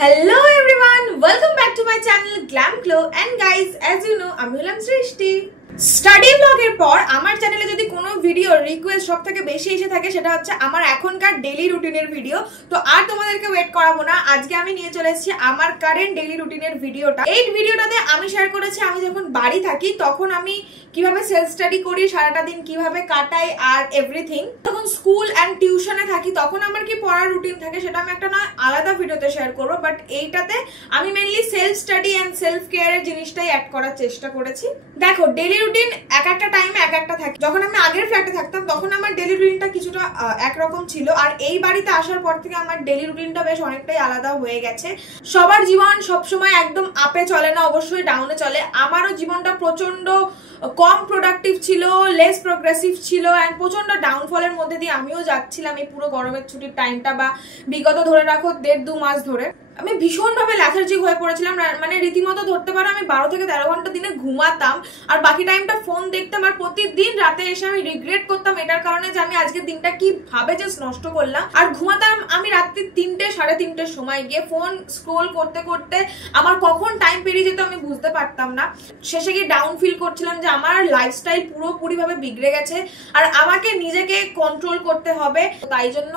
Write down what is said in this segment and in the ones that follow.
Hello everyone, welcome back to my channel Glam Glow and guys, as you know, আমি হলাম সৃষ্টি। Study ব্লগের পর আমার চ্যানেলে যদি কোনো ভিডিও রিকোয়েস্ট সব থেকে বেশি এসে থাকে সেটা হচ্ছে আমার এখনকার ডেইলি রুটিনের ভিডিও। তো আর তোমাদেরকে ওয়েট করাবো না, আজকে আমি নিয়ে চলে এসেছি আমার কারেন্ট ডেইলি রুটিনের ভিডিওটা। এই ভিডিওটাতে আমি শেয়ার করেছি আমি যখন বাড়ি থাকি তখন আমি কিভাবে সেলফ স্টাডি করি, সারাটা দিন কিভাবে কাটাই আর এভরিথিং। তখন স্কুল অ্যান্ড টিউশনে থাকি তখন আমার কি পড়ার রুটিন থাকে সেটা আমি একটা নয় আলাদা ভিডিওতে শেয়ার করবো, বাট এইটাতে আমি mainly self study and self কেয়ারের জিনিসটাই অ্যাড করার চেষ্টা করেছি। দেখো, ডেইলি রুটিন এক একটা টাইমে এক একটা থাকে। যখন আমি আগের ফ্ল্যাটে থাকতাম তখন আমার ডেইলি রুটিনটা কিছুটা একরকম ছিল, আর এই বাড়িতে আসার পর থেকে আমার ডেইলি রুটিনটা বেশ অনেকটাই আলাদা হয়ে গেছে। সবার জীবন সবসময় একদম আপে চলে না, অবশ্যই ডাউনে চলে। আমারও জীবনটা প্রচন্ড কম প্রোডাক্টিভ ছিল, লেস প্রোগ্রেসিভ ছিল অ্যান্ড প্রচন্ড ডাউনফলের মধ্যে দিয়ে আমিও যাচ্ছিলাম এই পুরো গরমের ছুটির টাইমটা, বা বিগত ধরে রাখো 1.5-2 মাস ধরে। আমি ভীষণভাবে ল্যাথার্জিক হয়ে পড়েছিলাম, মানে রীতিমতো ধরতে পারো আমি 12 থেকে 13 ঘন্টা দিনে ঘুমাতাম আর বাকি টাইমটা ফোন দেখতাম, আর প্রতিদিন রাতে এসে আমি রিগ্রেট করতাম এটার কারণে যে আমি আজকের দিনটা কিভাবে জাস্ট নষ্ট করলাম। আর ঘুমাতাম আমি রাত্রি 3-3:30 সময় গিয়ে, ফোন স্ক্রোল করতে করতে আমার কখন টাইম পেরিয়ে যেত আমি বুঝতে পারতাম না। শেষে গিয়ে ডাউন ফিল করছিলাম যে আমার লাইফস্টাইল পুরোপুরিভাবে বিগড়ে গেছে আর আমাকে নিজেকে কন্ট্রোল করতে হবে। তাই জন্য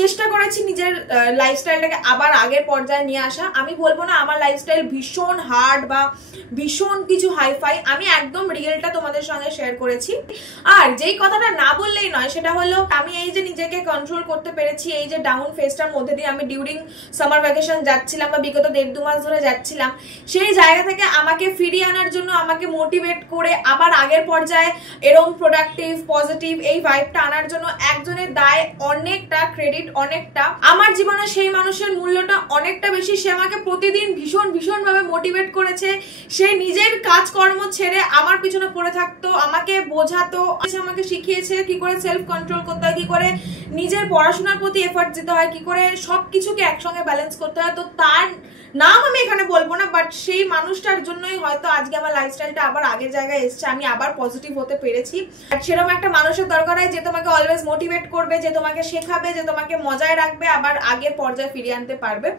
চেষ্টা করেছি নিজের লাইফস্টাইলটাকে আবার আগের পর্যায়ে নিয়ে আসা। আমি বলবো না আমার লাইফস্টাইল ভীষণ হার্ড বা ভীষণ কিছু হাইফাই, আমি একদম রিয়েলটা তোমাদের সঙ্গে শেয়ার করেছি। আর যেই কথাটা না বললেই নয় সেটা হলো আমি এই যে নিজেকে কন্ট্রোল করতে পেরেছি, এই যে ডাউন ফেজটার মধ্যে দিয়ে আমি ডিউরিং সামার ভ্যাকেশন যাচ্ছিলাম বা বিগত 1.5-2 মাস ধরে যাচ্ছিলাম, সেই জায়গা থেকে আমাকে ফিরিয়ে আনার জন্য আমাকে মোটিভেট করে আবার আগের পর্যায়ে এরকম প্রোডাক্টিভ পজিটিভ এই ভাইবটা আনার জন্য একজনের দায় অনেকটা, ক্রেডিট অনেকটা। আমার জীবনে সেই মানুষের মূল্যটা অনেকটা বেশি। সে আমাকে প্রতিদিন ভীষণ ভাবে মোটিভেট করেছে। সে নিজের কাজকর্ম ছেড়ে আমার পিছনে পড়ে থাকতো, আমাকে বোঝাতো, আমাকে শিখিয়েছে কি করে সেলফ কন্ট্রোল করতে হয়, কি করে নিজের পড়াশোনার প্রতি এফর্ট দিতে হয়, কি করে সবকিছুকে একসঙ্গে ব্যালেন্স করতে হয়। তো তার নাম আমি এখানে বলবো না, বাট সেই মানুষটার জন্যই হয়তো আজকে আমার লাইফস্টাইলটা আবার আগের জায়গায় এসছে, আমি আবার পজিটিভ হতে পেরেছি। সেরকম একটা মানুষের দরকার হয় যে তোমাকে অলওয়েজ মোটিভেট করবে, যে তোমাকে শেখাবে, যে তোমাকে মজায় রাখবে, আবার আগের পর্যায়ে ফিরিয়ে আনতে পারবে।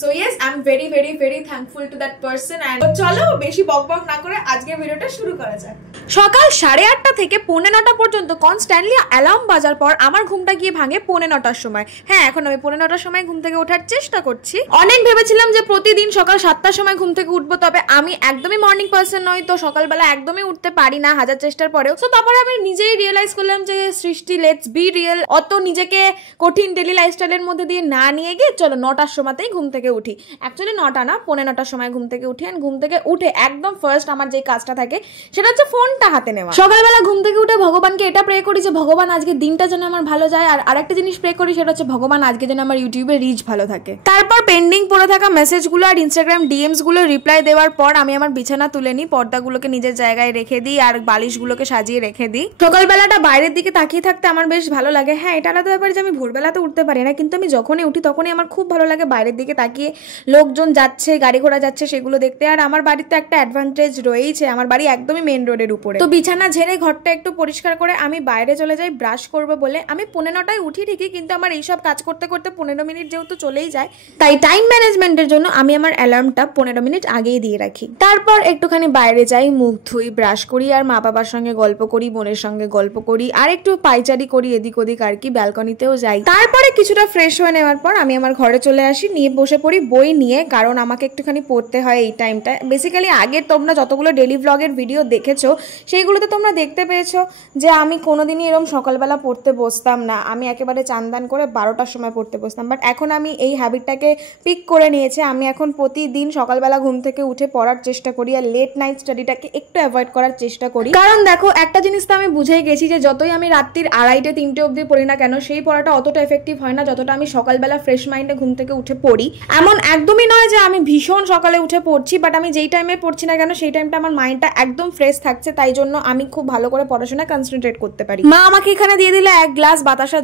So yes, I'm very thankful to that person. And চলো বেশি বকবক না করে আজকের ভিডিওটা শুরু করা যাক। সকাল 8:30 থেকে 9:45 পর্যন্ত কনস্ট্যান্টলি অ্যালার্ম বাজার পর আমার ঘুমটা গিয়ে ভাঙে 9:45 সময়। হ্যাঁ, এখন আমি 9:45 সময় ঘুম থেকে ওঠার চেষ্টা করছি। অনেক ভেবেছিলাম যে প্রতিদিন সকাল 7টার সময় ঘুম থেকে উঠবো, তবে আমি একদমই মর্নিং পার্সন নই, তো সকালবেলা একদমই উঠতে পারি না হাজার চেষ্টার পরেও। তো তারপরে আমি নিজেই রিয়েলাইজ করলাম যে সৃষ্টি, লেটস বি রিয়েল, অত নিজেকে কঠিন ডেলি লাইফস্টাইলের মধ্যে দিয়ে না নিয়ে গিয়ে চলো 9টার সময়তেই ঘুম থেকে উঠি। অ্যাকচুয়ালি 9টা না, 9:45 সময় ঘুম থেকে উঠি। ঘুম থেকে উঠে একদম ফার্স্ট আমার যে কাজটা থাকে সেটা হচ্ছে ফোনটা হাতে নেওয়া। সকালবেলা ঘুম থেকে উঠে ভগবানকে এটা প্রে করি যে ভগবান আজকে দিনটা যেন আমার ভালো যায়, আর আরেকটা জিনিস প্রে করি সেটা হচ্ছে ভগবান আজকে যেন আমার ইউটিউবে রিচ ভালো থাকে। তারপর পেন্ডিং পড়ে থাকা মেসেজগুলো আর ইনস্টাগ্রাম ডিএমস গুলো রিপ্লাই দেওয়ার পর আমি আমার বিছানা তুলে নিই, পর্দাগুলোকে নিজের জায়গায় রেখে দিই আর বালিশগুলোকে সাজিয়ে রেখে দিই। সকালবেলাটা বাইরের দিকে তাকিয়ে থাকতে আমার বেশ ভালো লাগে। হ্যাঁ, এটা আলাদা ব্যাপার যে আমি ভোরবেলাতে উঠতে পারি না, কিন্তু আমি যখনই উঠি তখনই আমার খুব ভালো লাগে বাইরের দিকে তাকিয়ে লোকজন যাচ্ছে, গাড়ি ঘোড়া যাচ্ছে সেগুলো দেখতে। আর আমার বাড়িতে একটা অ্যাডভান্টেজ রয়েছে, আমার বাড়ি একদমই মেন রোডের উপরে। তো বিছানা ঝেড়ে ঘরটা একটু পরিষ্কার করে আমি বাইরে চলে যাই ব্রাশ করবো বলে। আমি 9:45 উঠি ঠিকই, কিন্তু আমার এইসব কাজ করতে করতে 15 মিনিট যেহেতু চলেই যায়, তাই টাইম ম্যানেজমেন্টের জন্য আমি আমার অ্যালার্মটা 15 মিনিট আগেই দিয়ে রাখি। তারপর একটুখানি বাইরে যাই, মুখ ধুই, ব্রাশ করি আর মা বাবার সঙ্গে গল্প করি, বোনের সঙ্গে গল্প করি আর একটু পাইচারি করি এদিক ওদিক আর কি, ব্যালকনিতেও যাই। তারপরে কিছুটা ফ্রেশ হয়ে নেওয়ার পর আমি আমার ঘরে চলে আসি, নিয়ে বসে পড়ি বই নিয়ে, কারণ আমাকে একটুখানি পড়তে হয় এই টাইমটা। বেসিক্যালি আগের তোমরা যতগুলো ডেলি ব্লগের ভিডিও দেখেছো সেইগুলোতে তোমরা দেখতে পেয়েছো যে আমি কোনোদিনই এরকম সকালবেলা পড়তে বসতাম না, আমি একেবারে চান্দান করে 12টার সময় পড়তে বসতাম। বাট এখন আমি এই হ্যাবিটটাকে পিক করে নিয়েছি, আমি এখন প্রতিদিন সকালবেলা ঘুম থেকে উঠে পড়ার চেষ্টা করি আর লেট নাইট স্টাডিটাকে একটু অ্যাভয়েড করার চেষ্টা করি। কারণ দেখো, একটা জিনিস তো আমি বুঝেই গেছি যে যতই আমি রাত্রির 2:30-3টে অবধি পড়ি না কেন, সেই পড়াটা অতটা এফেক্টিভ হয় না যতটা আমি সকালবেলা ফ্রেশ মাইন্ডে ঘুম থেকে উঠে পড়ি। এমন একদমই নয় যে আমি ভীষণ সকালে উঠে পড়ছি, বাট আমি যেই টাইমে পড়ছি না কেন সেই টাইমটা আমার মাইন্ডটা একদম ফ্রেশ থাকছে, তাই জন্য আমি খুব ভালো করে পড়াশোনা কনসেন্ট্রেট করতে পারি। মা আমাকে এখানে দিয়ে দিলে 1 গ্লাস বাতাসার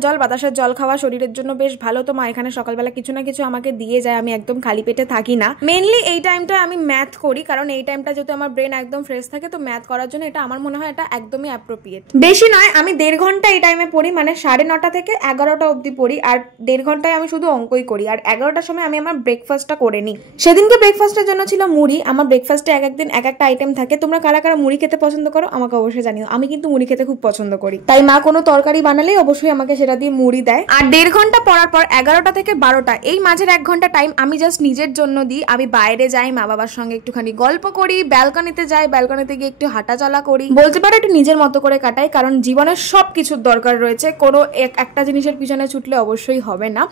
জল খাওয়া শরীরের জন্য বেশ ভালো। তো মা এখানে সকালবেলা কিছু না কিছু আমাকে দিয়ে যায়, আমি একদম খালি পেটে থাকি না। মেনলি এই টাইমটা আমি ম্যাথ করি, কারণ এই টাইমটা যেহেতু আমার ব্রেন একদম ফ্রেশ থাকে, তো ম্যাথ করার জন্য এটা আমার মনে হয় এটা একদমই অ্যাপ্রোপ্রিয়েট। বেশি নয়, আমি 1.5 ঘন্টা এই টাইমে পড়ি, মানে 9:30 থেকে 11টা অবধি পড়ি, আর 1.5 ঘন্টায় আমি শুধু অঙ্কই করি। আর 11টার সময় আমি আমার ব্রেকফাস্টটা করে নিই। সেদিনকে ব্রেকফাস্টের জন্য ছিল মুড়ি। আমার ব্রেকফাস্টে এক একদিন এক একটা আইটেম থাকে। তোমরা কারা কারা মুড়ি খেতে পছন্দ করো আমাকে অবশ্যই জানিও। আমি কিন্তু মুড়ি খেতে খুব পছন্দ করি, তাই মা কোনো তরকারি বানালেই অবশ্যই আমাকে সেটা দিয়ে মুড়ি দেয়। আর 1.5 ঘন্টা পড়ার পর 11টা থেকে 12টা এই মাঝের 1 ঘন্টা টাইম আমি জাস্ট নিজের জন্য দিই। আমি বাইরে যাই, মা বাবার সঙ্গে একটুখানি গল্প করি, ব্যালকনিতে যাই, ব্যালকনিতে গিয়ে একটু হাঁটাচলা করি, বলতে পারো একটু নিজের মতো করে কাটাই। কারণ জীবনের সব কিছুর দরকার রয়েছে, কোনো একটা জিনিসের পিছনে ছুটলে অবশ্যই হবে না।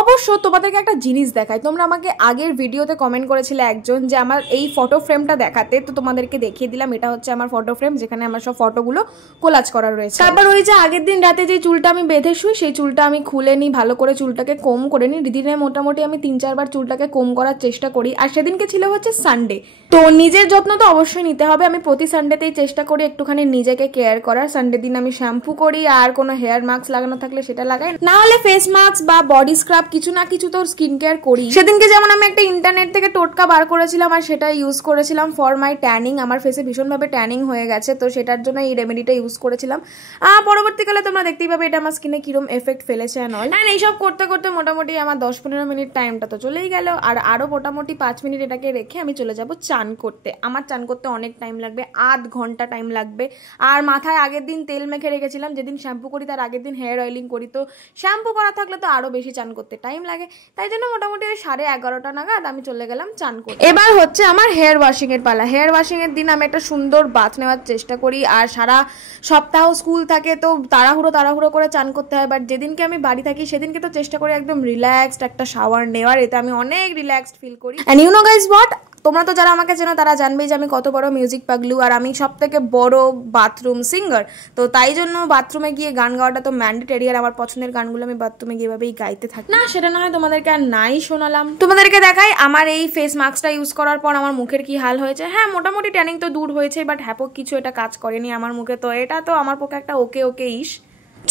অবশ্য তোমাদেরকে একটা জিনিস দেখাই। তোমরা আমাকে আগের ভিডিওতে কমেন্ট করেছিলে একজন যে আমার এই ফটো ফ্রেমটা দেখাতে, তো তোমাদেরকে দেখিয়ে দিলাম। এটা হচ্ছে আমার ফটো ফ্রেম, যেখানে আমার সব ফটোগুলো কোলাজ করা রয়েছে। তারপর ওই যে আগের দিন রাতে যে চুলটা আমি বেঁধে শুই, সেই চুলটা আমি খুলে নিই, ভালো করে চুলটাকে কোম করে নিই। দিনে মোটামুটি আমি 3-4 বার চুলটাকে কোম করার চেষ্টা করি। আর সেদিনকে ছিল হচ্ছে সানডে, তো নিজের যত্ন তো অবশ্যই নিতে হবে। আমি প্রতি সানডেতেই চেষ্টা করি একটুখানি নিজেকে কেয়ার করার। সানডে দিন আমি শ্যাম্পু করি, আর কোনো হেয়ার মাস্ক লাগানো থাকলে সেটা লাগাই, না হলে ফেস মাস্ক বা বডি স্ক্রাব কিছু না কিছু তো স্কিন কেয়ার করি। সেদিনকে যেমন আমি একটা ইন্টারনেট থেকে টোটকা বার করেছিলাম আর সেটা ইউজ করেছিলাম ফর মাই ট্যানিং। আমার ফেসে ভীষণভাবে ট্যানিং হয়ে গেছে, তো সেটার জন্য এই রেমেডিটা ইউজ করেছিলাম। পরবর্তীকালে তোমরা দেখতেই পাবে এটা আমার স্কিনে কিরম এফেক্ট ফেলেছে অ্যান্ড অল। অ্যান্ড এইসব করতে করতে মোটামুটি আমার 10-15 মিনিট টাইমটা তো চলেই গেল। আর আরো মোটামুটি 5 মিনিট এটাকে রেখে আমি চলে যাব চান করতে। আমার চান করতে অনেক টাইম লাগবে, 1/2 ঘন্টা টাইম লাগবে। আর মাথায় আগের দিন তেল মেখে রেখেছিলাম, যেদিন শ্যাম্পু করি তার আগের দিন হেয়ার অয়েলিং করি, তো শ্যাম্পু করা থাকলে তো আরো বেশি চান করতে টাইম লাগে। তাই জন্য মোটামুটি 11:30 নাগাদ আমি চলে গেলাম চান করতে। এবার হচ্ছে আমার হেয়ার ওয়াশিং এর পালা। হেয়ার ওয়াশিং এর দিন আমি একটা সুন্দর বাথ নেওয়ার চেষ্টা করি। আর সারা সপ্তাহ স্কুল থাকে, তো তাড়াহুড়ো করে চান করতে হয়। বাট যেদিনকে আমি বাড়ি থাকি সেদিনকে তো চেষ্টা করি একদম রিল্যাক্সড একটা শাওয়ার নেওয়ার। এতে আমি অনেক রিল্যাক্সড ফিল করি। And you know guys what, তোমরা তো যারা আমাকে চেনো তারা জানবেই যে আমি কত বড় মিউজিক পাগলু, আর আমি সব থেকে বড় বাথরুম সিঙ্গার। তো তাই জন্য বাথরুমে গিয়ে গান গাওয়াটা তো ম্যান্ডেটরি। আর আমার পছন্দের গানগুলো আমি বাথরুমে গিয়ে এভাবেই গাইতে থাকি। না সেটা না হয় তোমাদেরকে আর নাই শোনালাম। তোমাদেরকে দেখাই আমার এই ফেস মাস্কটা ইউজ করার পর আমার মুখের কি হাল হয়েছে। হ্যাঁ, মোটামুটি ট্যানিং তো দূর হয়েছে, বাট হ্যাপক কিছু এটা কাজ করেনি আমার মুখে। তো এটা তো আমার পক্ষে একটা ওকে ইস।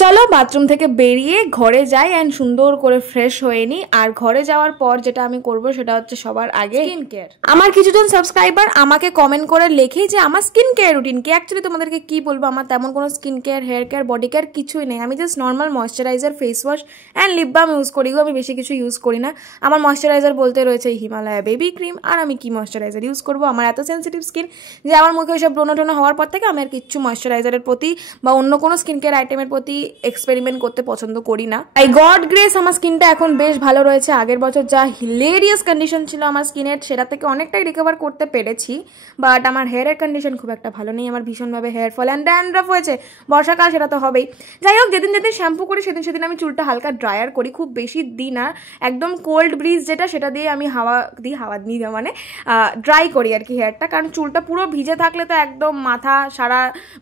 চলো বাথরুম থেকে বেরিয়ে ঘরে যাই অ্যান্ড সুন্দর করে ফ্রেশ হয়ে নিই। আর ঘরে যাওয়ার পর যেটা আমি করব সেটা হচ্ছে সবার আগে স্কিন কেয়ার। আমার কিছুজন সাবস্ক্রাইবার আমাকে কমেন্ট করে লেখে যে আমার স্কিন কেয়ার রুটিন কি। অ্যাকচুয়ালি তোমাদেরকে কি বলবো, আমার তেমন কোনো skin care, hair care, body care কিছুই নেই। আমি just normal moisturiser, face wash and lip balm use করি। আমি বেশি কিছু ইউজ করি না। আমার ময়শ্চারাইজার বলতে রয়েছে হিমালয়া বেবি ক্রিম। আর আমি কি ময়শ্চারাইজার ইউজ করবো, আমার এত সেন্সিটিভ স্কিন যে আমার মুখে ওইসব ব্রণ টোনা হওয়ার পর থেকে আমি আর কিচ্ছু ময়শ্চারাইজারের প্রতি বা অন্য কোনো স্কিন কেয়ার আইটেমের প্রতি এক্সপেরিমেন্ট করতে পছন্দ করি না। আই গড গ্রেস আমার স্কিনটা এখন বেশ ভালো রয়েছে। আগের বছর যা হিলেরিয়াস কন্ডিশন ছিল আমার স্কিনের, সেটা থেকে অনেকটাই রিকভার করতে পেরেছি। বাট আমার হেয়ারের কন্ডিশন খুব একটা ভালো নেই। আমার ভীষণভাবে হেয়ার ফল অ্যান্ড ড্যান্ড্রাফ হয়েছে। বর্ষাকাল, সেটা তো হবেই। যাই হোক, যেদিন শ্যাম্পু করি সেদিন আমি চুলটা হালকা ড্রায়ার করি। খুব বেশি দিই না, একদম কোল্ড ব্রিজ যেটা সেটা দিয়ে আমি হাওয়া দিই মানে ড্রাই করি আর কি হেয়ারটা। কারণ চুলটা পুরো ভিজে থাকলে তো একদম মাথা সারা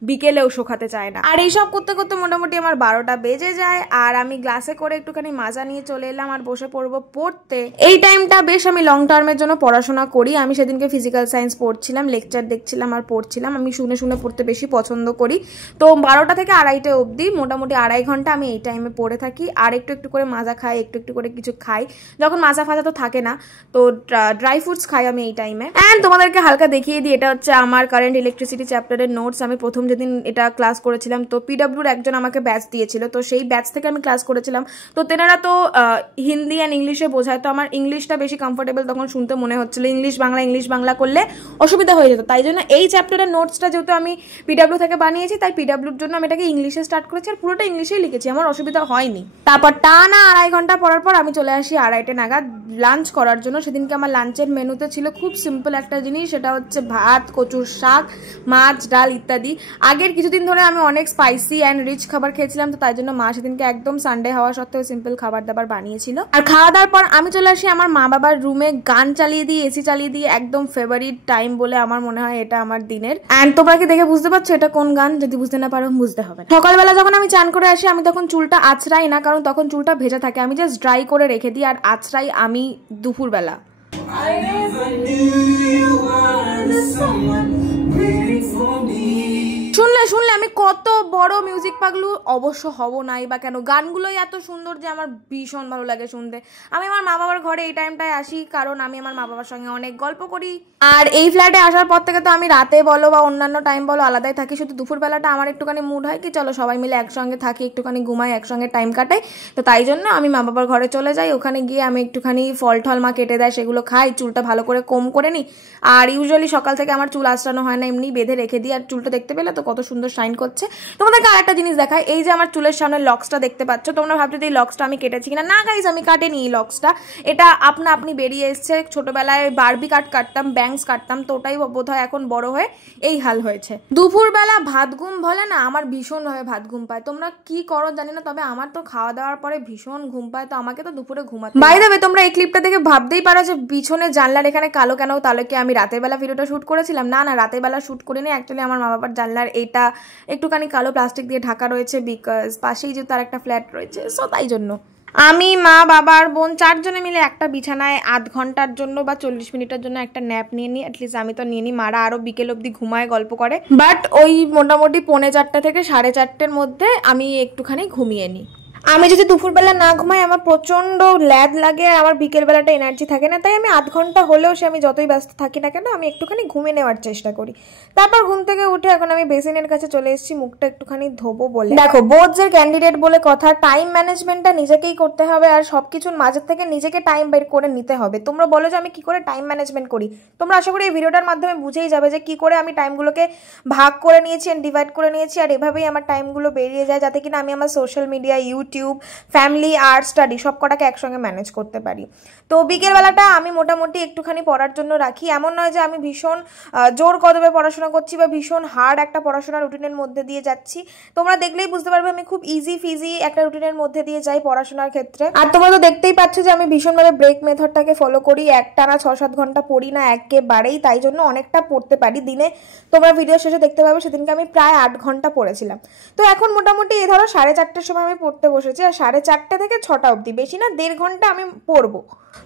বিকেলেও শোকাতে চায় না। আর এইসব করতে করতে মোটামুটি আমার 12টা বেজে যায়। আর আমি গ্লাসে করে একটুখানি মাজা নিয়ে চলে এলাম আর বসে পড়বো পড়তে। এই টাইমটা বেশ আমি লং টার্মের জন্য পড়াশোনা করি। আমি সেদিনকে ফিজিক্যাল সায়েন্স পড়ছিলাম, লেকচার দেখছিলাম আর পড়ছিলাম। আমি শুনে পড়তে বেশি পছন্দ করি। তো 12টা থেকে 2:30 অবধি মোটামুটি 2.5 ঘন্টা আমি এই টাইমে পড়ে থাকি। আর একটু করে মাজা খাই, একটু করে কিছু খাই। যখন মাজা ফাজা তো থাকে না, তো ড্রাই ফ্রুটস খাই আমি এই টাইমে। অ্যান্ড তোমাদেরকে হালকা দেখিয়ে দিই, এটা হচ্ছে আমার কারেন্ট ইলেকট্রিসিটি চ্যাপ্টারের নোটস। আমি প্রথম যেদিন এটা ক্লাস করেছিলাম, তো পিডব্লিউর একজন আমাকে ব্যাচ দিয়েছিল, তো সেই ব্যাচ থেকে আমি ক্লাস করেছিলাম। তো তেনারা তো হিন্দি অ্যান্ড ইংলিশে বোঝায়, তো আমার ইংলিশটা বেশি কমফোর্টেবল তখন শুনতে মনে হচ্ছিল। ইংলিশ বাংলা করলে অসুবিধা হয়ে যেত। তাই জন্য এই চ্যাপ্টারের নোটসটা যেহেতু আমি পিডব্লিউ থেকে বানিয়েছি, তাই পিডব্লিউর জন্য আমি এটাকে ইংলিশে স্টার্ট করেছি আর পুরোটা ইংলিশেই লিখেছি। আমার অসুবিধা হয়নি। তারপর টানা 2.5 ঘন্টা পড়ার পর আমি চলে আসি 2:30 নাগাদ লাঞ্চ করার জন্য। সেদিনকে আমার লাঞ্চের মেনুতে ছিল খুব সিম্পল একটা জিনিস, সেটা হচ্ছে ভাত, কচুর শাক, মাছ, ডাল ইত্যাদি। আগের কিছুদিন ধরে আমি অনেক স্পাইসি অ্যান্ড রিচ খাবার খেয়েছিলাম, তো তাই জন্য মা সেদিনকে একদম সানডে হওয়া সত্ত্বেও সিম্পল খাবার দাবার বানিয়েছিল। আর খাওয়া দাওয়ার পর আমি চলে আসি আমার মা বাবার রুমে, গান চালিয়ে দিয়ে, এসি চালিয়ে দিয়ে, একদম ফেভারিট টাইম বলে আমার মনে হয় এটা আমার দিনের। অ্যান্ড তোমরা কি দেখে বুঝতে পারছো এটা কোন গান? যদি বুঝতে না পারো বুঝতে হবে না। সকালবেলা যখন আমি চান করে আসি, আমি তখন চুলটা আঁচড়াই না, কারণ তখন চুলটা ভেজা থাকে। আমি জাস্ট ড্রাই করে রেখে দিই আর আঁচড়াই আমি দুপুরবেলা। শুনলে শুনলে আমি কত বড় মিউজিক পাগলু অবশ্য হব নাই বা কেন, গানগুলোই এত সুন্দর যে আমার ভীষণ ভালো লাগে শুনতে। আমি আমার মা বাবার ঘরে এই টাইমটায় আসি কারণ আমি আমার মা বাবার সঙ্গে অনেক গল্প করি। আর এই ফ্ল্যাটে আসার পর থেকে তো আমি রাতে বলো বা অন্যান্য টাইম বলো আলাদাই থাকি, শুধু দুপুরবেলাটা আমার একটুখানি মুড হয় কি চলো সবাই মিলে একসঙ্গে থাকি, একটুখানি ঘুমাই, একসঙ্গে টাইম কাটাই। তো তাই জন্য আমি মা বাবার ঘরে চলে যাই, ওখানে গিয়ে আমি একটুখানি ফল ঠল মা কেটে দেয় সেগুলো খাই, চুলটা ভালো করে কম করে নিই। আর ইউজুয়ালি সকাল থেকে আমার চুল আঁচড়ানো হয় না, এমনি বেঁধে রেখে দিই। আর চুলটা দেখতে পেলে তো কত সুন্দর শাইন করছে। তোমাদেরকে আরেকটা জিনিস দেখাই, এই যে আমার চুলের সামনে লক্সটা দেখতে পাচ্ছ, তোমরা ভাবছো যে এই লক্সটা আমি কেটেছি কিনা। না গাইজ, আমি কাটেনি এই লক্সটা, এটা আপনি বেরিয়ে এসছে। ছোটবেলায় বারবি কাটতাম, ব্যাংকস কাটতাম, তো ওটাই বোধ হয় এখন বড় হয়ে এই হাল হয়েছে। দুপুরবেলা ভাত ঘুম বলে না, আমার ভীষণভাবে ভাত ঘুম পায়। তোমরা কি করো জানি না, তবে আমার তো খাওয়া দাওয়ার পরে ভীষণ ঘুম পায়, তো আমাকে তো দুপুরে ঘুমাতে। বাই দ্য ওয়ে, তোমরা এই ক্লিপটা দেখে ভাবতেই পারো যে পিছনে জানলার এখানে কালো কেন, তাহলে কি আমি রাতের বেলা ভিডিওটা শুট করেছিলাম? না না, রাতের বেলা শুট করিনি। অ্যাকচুয়ালি আমার মা বাবার জানলার এটা একটুখানি কালো প্লাস্টিক দিয়ে ঢাকা রয়েছে, বিকজ পাশেই যে তার একটা ফ্ল্যাট রয়েছে, সো তাই জন্য। আমি মা বাবার বোন চারজনে মিলে একটা বিছানায় আধ ঘন্টার জন্য বা 40 মিনিটের জন্য একটা ন্যাপ নিয়ে নিই। অ্যাটলিস্ট আমি তো নিয়ে নিই, মারা আরো বিকেল অব্দি ঘুমায়, গল্প করে। বাট ওই মোটামুটি 4:45 থেকে 4:30 মধ্যে আমি একটুখানি ঘুমিয়ে নিই। আমি যদি দুপুরবেলা না ঘুমাই আমার প্রচন্ড ল্যাদ লাগে আর আমার বিকেলবেলাটা এনার্জি থাকে না, তাই আমি আধ ঘন্টা হলেও সে আমি যতই ব্যস্ত থাকি না কেন আমি একটুখানি ঘুমিয়ে নেওয়ার চেষ্টা করি। তারপর ঘুম থেকে উঠে এখন আমি বেসিনের কাছে চলে এসেছি মুখটা একটুখানি ধোবো বলে। দেখো, বোর্ডসের ক্যান্ডিডেট বলে কথা, টাইম ম্যানেজমেন্টটা নিজেকেই করতে হবে আর সবকিছুর মাঝে থেকে নিজেকে টাইম বের করে নিতে হবে। তোমরা বলো যে আমি কি করে টাইম ম্যানেজমেন্ট করি, তোমরা আশা করি এই ভিডিওটার মাধ্যমে বুঝেই যাবে যে কি করে আমি টাইমগুলোকে ভাগ করে নিয়েছি এন্ড ডিভাইড করে নিয়েছি, আর এভাবেই আমার টাইমগুলো বেরিয়ে যায় যাতে কিনা আমি আমার social media, YouTube, family, art, study সব কটাকে একসঙ্গে ম্যানেজ করতে পারি। তো বিকেলবেলাটা আমি মোটামুটি একটুখানি পড়ার জন্য রাখি। এমন নয় যে আমি ভীষণ জোর কদমে পড়াশোনা করছি বা ভীষণ হার্ড একটা পড়াশোনার রুটিনের মধ্যে দিয়ে যাচ্ছি। তোমরা দেখলেই বুঝতে পারবে আমি খুব ইজি ফিজি একটা রুটিনের মধ্যে দিয়ে যাই পড়াশোনার ক্ষেত্রে। আর তোমরা তো দেখতেই পাচ্ছ যে আমি ভীষণভাবে ব্রেক মেথডটাকে ফলো করি, একটানা 6-7 ঘন্টা পড়ি না একেবারেই, তাই জন্য অনেকটা পড়তে পারি দিনে। তোমরা ভিডিও শেষে দেখতে পাবে সেদিনকে আমি প্রায় 8 ঘন্টা পড়েছিলাম। তো এখন মোটামুটি ধরো 4:30 সময় আমি পড়তে বসেছি, আর 4:30 থেকে 6টা অবধি, বেশি না 1.5 ঘন্টা আমি পড়বো।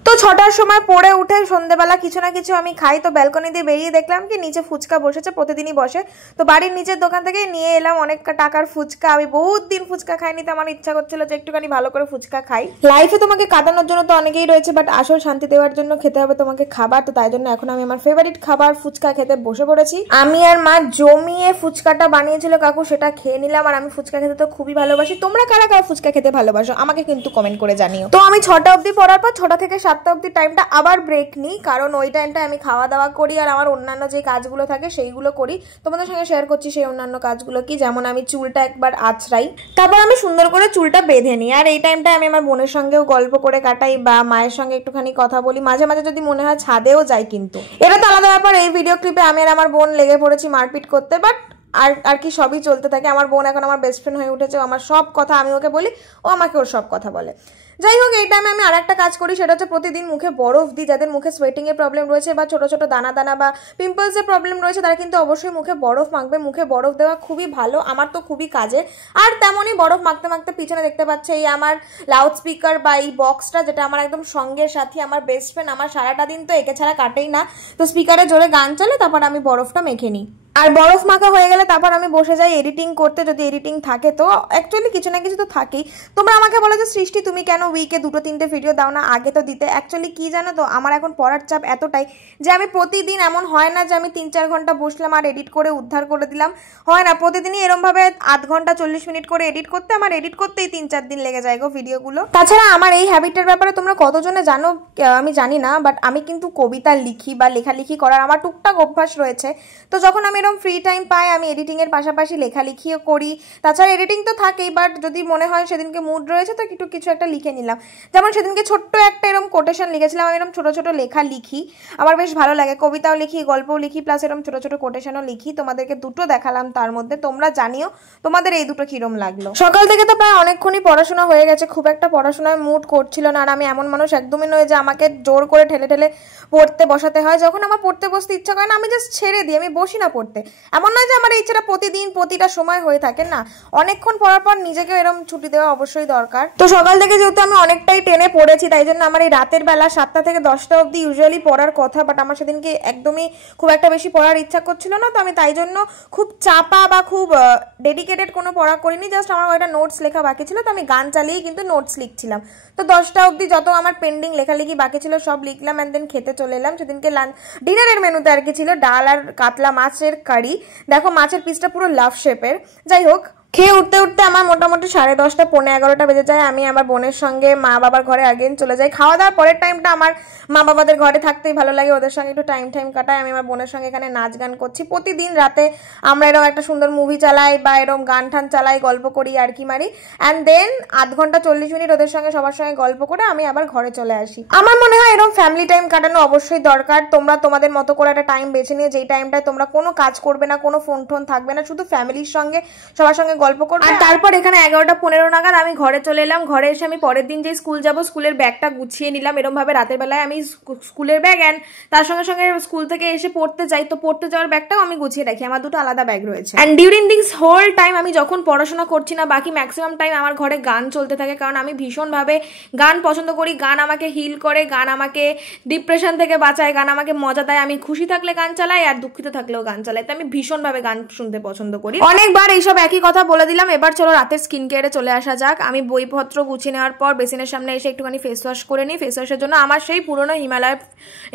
তো 6টার সময় পড়ে উঠে সন্ধ্যেবেলা কিছু না কিছু আমি খাই। তো ব্যালকনি দিয়ে বেরিয়ে দেখলাম কি নিচে ফুচকা বসেছে, প্রতিদিনই বসে। তো বাড়ির নিচের দোকান থেকে নিয়ে এলাম অনেক টাকার ফুচকা। আমি বহুত দিন ফুচকা খাইনি, তো আমার ইচ্ছা করছিল যে একটুখানি ভালো করে ফুচকা খাই। লাইফে তোমাকে কাটানোর জন্য তো অনেকেই রয়েছে, বাট আসল শান্তি দেওয়ার জন্য খেতে হবে তোমাকে খাবার। তো তাই জন্য এখন আমি আমার ফেভারিট খাবার ফুচকা খেতে বসে পড়েছি। আমি আর মা জমিয়ে ফুচকাটা বানিয়েছিল কাকু, সেটা খেয়ে নিলাম। আর আমি ফুচকা খেতে তো খুবই ভালোবাসি। তোমরা কারা কারা ফুচকা খেতে ভালোবাসো আমাকে কিন্তু কমেন্ট করে জানিও। তো আমি 6টা অবধি পড়ার পর 6টা থেকে 7টা অবধি টাইমটা আবার ব্রেক নিই, কারণ ওই টাইমটা আমি খাওয়া দাওয়া করি আর আমার অন্যান্য যে কাজগুলো থাকে সেইগুলো করি। তোমাদের সঙ্গে শেয়ার করছি সেই অন্যান্য কাজগুলো কি, যেমন আমি চুলটা একবার আঁচড়াই, তারপর আমি সুন্দর করে চুলটা বেঁধে নিই। আর এই টাইমটা আমি আমার বোনের সঙ্গেও গল্প করে কাটাই বা মায়ের সঙ্গে একটুখানি কথা বলি, মাঝে মাঝে যদি মনে হয় ছাদেও যাই। কিন্তু এটা তো আলাদা ব্যাপার। এই ভিডিও ক্লিপে আমি আর আমার বোন লেগে পড়েছি মারপিট করতে, বাট আর কি সবই চলতে থাকে। আমার বোন এখন আমার বেস্ট ফ্রেন্ড হয়ে উঠেছে, আমার সব কথা আমি ওকে বলি, ও আমাকে ওর সব কথা বলে। যাই হোক, এই টাইমে আমি আর একটা কাজ করি, সেটা হচ্ছে প্রতিদিন মুখে বরফ দিই। যাদের মুখে সোয়েটিং এর প্রবলেম রয়েছে বা ছোট ছোট দানা দানা বা পিম্পলস এর প্রবলেম রয়েছে তারা কিন্তু অবশ্যই মুখে বরফ মাখবে। মুখে বরফ দেওয়া খুবই ভালো, আমার তো খুবই কাজের। আর তেমনই বরফ মাখতে মাখতে পিছনে দেখতে পাচ্ছে এই আমার লাউড স্পিকার বা এই বক্সটা, যেটা আমার একদম সঙ্গের সাথী, আমার বেস্ট ফ্রেন্ড। আমার সারাটা দিন তো একে ছাড়া কাটেই না। তো স্পিকারে জোরে গান চলে, তারপর আমি বরফটা মেখে নিই। আর বরফ মাখা হয়ে গেলে তারপর আমি বসে যাই এডিটিং করতে, যদি এডিটিং থাকে। তো অ্যাকচুয়ালি কিছু না কিছু তো থাকেই। তোমরা আমাকে বলো যে সৃষ্টি তুমি কেন উইকে 2-3টে ভিডিও দাও না, আগে তো দিতে। অ্যাকচুয়ালি কি জানো তো, আমার এখন পড়ার চাপ এতটাই যে আমি প্রতিদিন, এমন হয় না যে আমি 3-4 ঘন্টা বসলাম আর এডিট করে উদ্ধার করে দিলাম, হয় না। প্রতিদিনই এরমভাবে আধ ঘন্টা 40 মিনিট করে এডিট করতে, আমার এডিট করতেই 3-4 দিন লেগে যায় গো ভিডিওগুলো। তাছাড়া আমার এই হ্যাবিটের ব্যাপারে তোমরা কতজনে জানো আমি জানি না, বাট আমি কিন্তু কবিতা লিখি বা লেখালেখি করার আমার টুকটাক অভ্যাস রয়েছে। তো যখন আমি এরকম ফ্রি টাইম পাই আমি এডিটিং এর পাশাপাশি লেখালেখিও করি। তাছাড়া এডিটিং তো থাকেই, বাট যদি মনে হয় সেদিনকে মুড রয়েছে তো একটু কিছু একটা লিখে নিলাম। যেমন সেদিনকে ছোট্ট একটা এরকম কোটেশন লিখেছিলাম। আমি এরকম ছোট ছোট লেখা লিখি, আমার বেশ ভালো লাগে। কবিতাও লিখি, গল্পও লিখি, প্লাস এরকম ছোট ছোট কোটেশনও লিখি। তোমাদেরকে দুটো দেখালাম তার মধ্যে, তোমরা জানিও তোমাদের এই দুটো কিরম লাগলো। সকাল থেকে তো প্রায় অনেকক্ষণই পড়াশোনা হয়ে গেছে, খুব একটা পড়াশোনায় মুড করছিল না। আর আমি এমন মানুষ একদমই নয় যে আমাকে জোর করে ঠেলে ঠেলে পড়তে বসাতে হয়। যখন আমার পড়তে বসতে ইচ্ছা করে না আমি জাস্ট ছেড়ে দিই, আমি বসি না পড়তে। করতে। এমন নয় যে আমার এই ইচ্ছাটা প্রতিদিন প্রতিটা সময় হয়ে থাকে, না, অনেকক্ষণ পড়ার পর নিজেকে এরকম ছুটি দেওয়া অবশ্যই দরকার। তো সকাল থেকে যেহেতু আমি অনেকটাই টেনে পড়েছি, তাই জন্য আমার এই রাতের বেলা 7টা থেকে 10টা অবধি ইউজুয়ালি পড়ার কথা, বাট আমার সেদিনকে একদমই খুব একটা বেশি পড়ার ইচ্ছা করছিল না। তো আমি তাই জন্য খুব চাপা বা খুব ডেডিকেটেড কোনো পড়া করিনি, জাস্ট আমার একটা নোটস লেখা বাকি ছিল, তো আমি গান চালিয়েই কিন্তু নোটস লিখছিলাম। তো 10টা অবধি যত আমার পেন্ডিং লেখালেখি বাকি ছিল সব লিখলাম, অ্যান্ড দেন খেতে চলে এলাম। সেদিনকে ডিনারের মেনুতে আর কি ছিল ডাল আর কাতলা মাছের কারি। দেখো মাছের পিসটা পুরো লাভ শেপের। যাই হোক, খেয়ে উঠতে উঠতে আমার মোটামুটি 10:30 পৌনে 11টা বেজে যায়। আমি আমার বোনের সঙ্গে মা বাবার ঘরে আগেন চলে যাই। খাওয়া দাওয়ার পরের টাইমটা আমার মা বাবাদের ঘরে থাকতেই ভালো লাগে, ওদের সঙ্গে একটু টাইম কাটাই। আমি আমার বোনের সঙ্গে এখানে নাচ গান করছি। প্রতিদিন রাতে আমরা এরকম একটা সুন্দর মুভি চালাই বা এরকম গান ঠান চালাই, গল্প করি আর কি মারি, অ্যান্ড দেন আধ ঘন্টা 40 মিনিট ওদের সঙ্গে সবার সঙ্গে গল্প করে আমি আবার ঘরে চলে আসি। আমার মনে হয় এরকম ফ্যামিলি টাইম কাটানো অবশ্যই দরকার। তোমরা তোমাদের মতো করে একটা টাইম বেছে নিয়ে যেই টাইমটায় তোমরা কোনো কাজ করবে না, কোনো ফোন টোন থাকবে না, শুধু ফ্যামিলির সঙ্গে সবার সঙ্গে গল্প করবে। আর তারপর এখানে 11:15 নাগাদ আমি ঘরে চলে এলাম। ঘরে এসে আমি পরের দিন যে স্কুল যাব স্কুলের ব্যাগটা গুছিয়ে নিলাম। এরকম ভাবে রাতের বেলায় আমি স্কুলের ব্যাগ অ্যান্ড তার সঙ্গে সঙ্গে স্কুল থেকে এসে পড়তে যাই, তো পড়তে যাওয়ার ব্যাগটাও আমি গুছিয়ে রাখি। আমার দুটো আলাদা ব্যাগ রয়েছে। And during this whole time আমি যখন পড়াশোনা করছি না, বাকি ম্যাক্সিমাম টাইম আমার ঘরে গান চলতে থাকে, কারণ আমি ভীষণভাবে গান পছন্দ করি। গান আমাকে হিল করে, গান আমাকে ডিপ্রেশন থেকে বাঁচায়, গান আমাকে মজা দেয়। আমি খুশি থাকলে গান চালাই আর দুঃখিত থাকলেও গান চালাই, তো আমি ভীষণভাবে গান শুনতে পছন্দ করি। অনেকবার এইসব একই কথা বলে দিলাম, এবার চলো রাতের স্কিন কেয়ারে চলে আসা যাক। আমি বইপত্র গুছিয়ে নেওয়ার পর বেসিনের সামনে এসে একটুখানি ফেস ওয়াশ করে নিই। ফেস ওয়াশের জন্য আমার সেই পুরোনো হিমালয়ের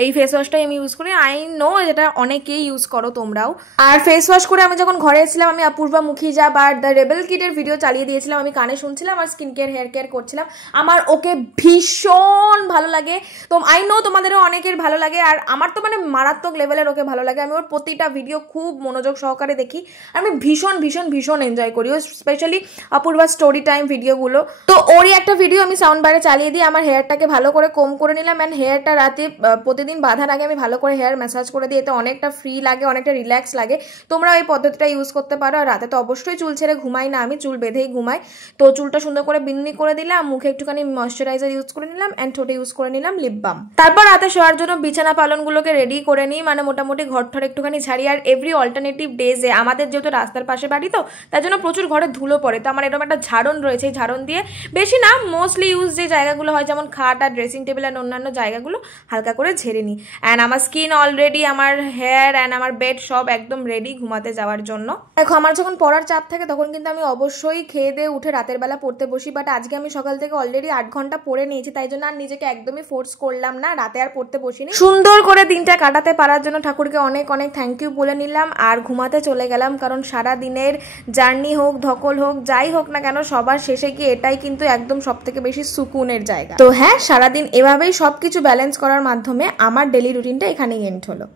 এই ফেস ওয়াশটাই আমি ইউজ করি। আই নো যেটা অনেকেই ইউজ করো তোমরাও। আর ফেস ওয়াশ করে আমি যখন ঘরে এসেছিলাম, আমি অপূর্বা মুখিজা বা দ্য রেবেল কিডের ভিডিও চালিয়ে দিয়েছিলাম। আমি কানে শুনছিলাম আর স্কিন কেয়ার হেয়ার কেয়ার করছিলাম। আমার ওকে ভীষণ ভালো লাগে, তো আই নো তোমাদেরও অনেকের ভালো লাগে, আর আমার তো মানে মারাত্মক লেভেলের ওকে ভালো লাগে। আমি ওর প্রতিটা ভিডিও খুব মনোযোগ সহকারে দেখি। আমি ভীষণ ভীষণ ভীষণ এনজয় করি, ও স্পেশালি অপূর্বা স্টোরি টাইম ভিডিওগুলো। তো ওরই একটা ভিডিও আমি সাউন্ড বারে চালিয়ে দিয়ে আমার হেয়ারটাকে ভালো করে কোম করে নিলাম, অ্যান্ড হেয়ারটা রাতে প্রতিদিন বাঁধার আগে আমি ভালো করে হেয়ার ম্যাসাজ করে দিই। এতে অনেকটা ফ্রি লাগে, অনেকটা রিল্যাক্স লাগে। তোমরা এই পদ্ধতিটা ইউজ করতে পারো। আর রাতে তো অবশ্যই চুল ছেড়ে ঘুমাই না, আমি চুল বেঁধেই ঘুমাই। তো চুলটা সুন্দর করে বিন্নি করে দিলাম, মুখে একটুখানি ময়শ্চারাইজার ইউজ করে নিলাম, অ্যান্ড ঠোঁটে ইউজ করে নিলাম লিপ বাম। তারপর রাতে শোয়ার জন্য বিছানা পালনগুলোকে রেডি করে নিই, মানে মোটামুটি ঘরটার একটুখানি ছাড়ি। আর এভরি অল্টারনেটিভ ডেজে আমাদের যেহেতু রাস্তার পাশে বাড়ি, তো তার জন্য প্রচুর ঘরে ধুলো পড়ে। তো আমার এরকম একটা ঝাড়ন রয়েছে, এই ঝাড়ন দিয়ে বেশি না, মোস্টলি ইউজ যে জায়গাগুলো হয় যেমন খাট আর ড্রেসিং টেবিল আর অন্যান্য জায়গাগুলো হালকা করে ঝেড়ে নিই। অ্যান্ড আমার স্কিন অলরেডি, আমার হেয়ার অ্যান্ড আমার বেড সব একদম রেডি ঘুমাতে যাওয়ার জন্য। দেখো আমার যখন পড়ার চাপ থাকে তখন কিন্তু আমি অবশ্যই খেয়ে দিয়ে উঠে রাতের বেলা পড়তে বসি, বাট আজকে আমি সকাল থেকে অলরেডি 8 ঘন্টা পড়ে নিয়েছি, তাই জন্য আর নিজেকে একদমই ফোর্স করলাম না, রাতে আর পড়তে বসিনি। সুন্দর করে দিনটা কাটাতে পারার জন্য ঠাকুরকে অনেক অনেক থ্যাংক ইউ বলে নিলাম আর ঘুমাতে চলে গেলাম। কারণ সারা দিনের জার্নি হোক, ধকল হোক, যাই হোক না কেন, সবার শেষে গিয়ে এটাই কিন্তু একদম সব থেকে বেশি সুকুনের জায়গা। তো হ্যাঁ, সারাদিন এভাবেই সবকিছু ব্যালেন্স করার মাধ্যমে আমার ডেলি রুটিনটা এখানেই এন্ড হলো।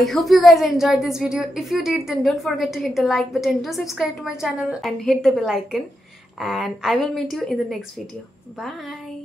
I hope you guys enjoyed this video. If you did, then don't forget to hit the like button, do subscribe to my channel and hit the bell icon. And I will meet you in the next video. Bye.